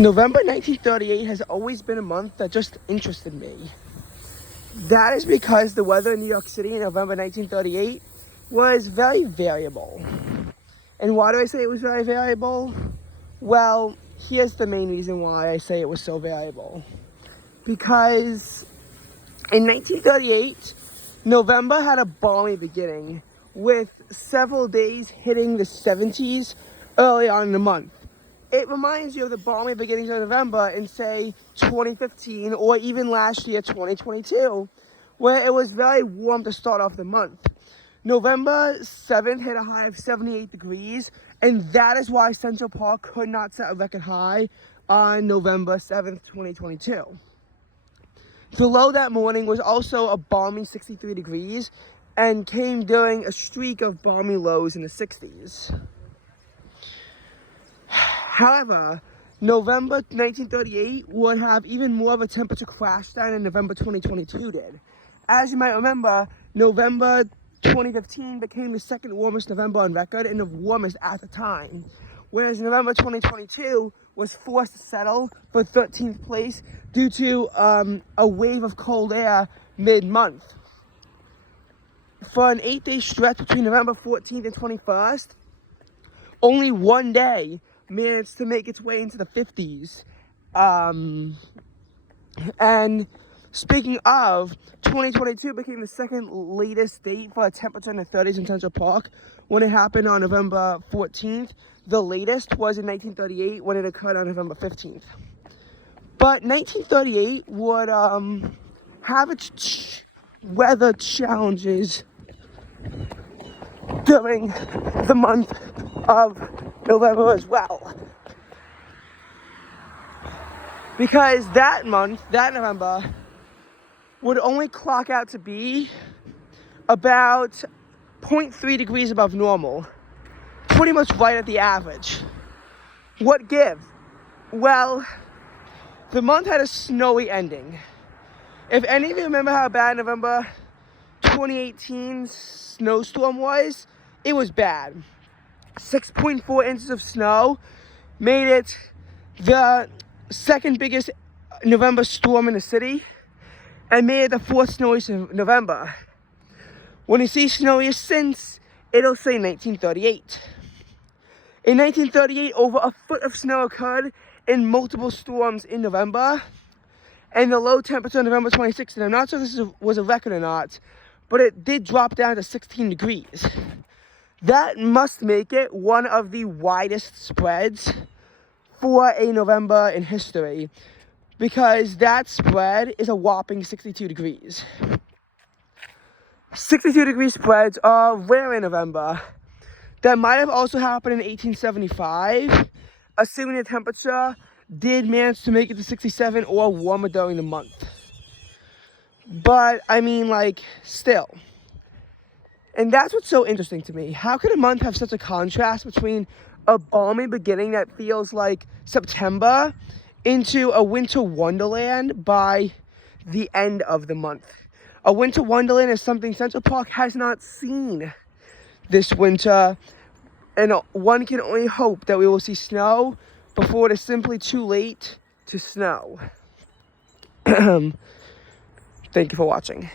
November 1938 has always been a month that just interested me. That is because the weather in New York City in November 1938 was very variable. And why do I say it was very variable? Well, here's the main reason why I say it was so variable. Because in 1938, November had a balmy beginning with several days hitting the 70s early on in the month. It reminds you of the balmy beginnings of November in, say, 2015 or even last year, 2022, where it was very warm to start off the month. November 7th hit a high of 78 degrees, and that is why Central Park could not set a record high on November 7th, 2022. The low that morning was also a balmy 63 degrees and came during a streak of balmy lows in the 60s. However, November 1938 would have even more of a temperature crash down than November 2022 did. As you might remember, November 2015 became the second warmest November on record and the warmest at the time, whereas November 2022 was forced to settle for 13th place due to a wave of cold air mid-month. For an 8-day stretch between November 14th and 21st, only one day managed to make its way into the 50s. And speaking of, 2022 became the second latest date for a temperature in the 30s in Central Park when it happened on November 14th. The latest was in 1938 when it occurred on November 15th. But 1938 would have its weather challenges during the month of November as well. Because that month, that November, would only clock out to be about 0.3 degrees above normal. Pretty much right at the average. What gives? Well, the month had a snowy ending. If any of you remember how bad November 2018's snowstorm was, it was bad. 6.4 inches of snow made it the second biggest November storm in the city and made it the fourth snowiest in November. When you see snowiest since, it'll say 1938. In 1938, over a foot of snow occurred in multiple storms in November, and the low temperature on November 26th, and I'm not sure if this was a record or not, but it did drop down to 16 degrees. That must make it one of the widest spreads for a November in history, because that spread is a whopping 62 degrees. 62 degree spreads are rare in November. That might have also happened in 1875, assuming the temperature did manage to make it to 67 or warmer during the month. But, I mean, like, still. And that's what's so interesting to me. How could a month have such a contrast between a balmy beginning that feels like September into a winter wonderland by the end of the month? A winter wonderland is something Central Park has not seen this winter, and one can only hope that we will see snow before it is simply too late to snow. Thank you for watching.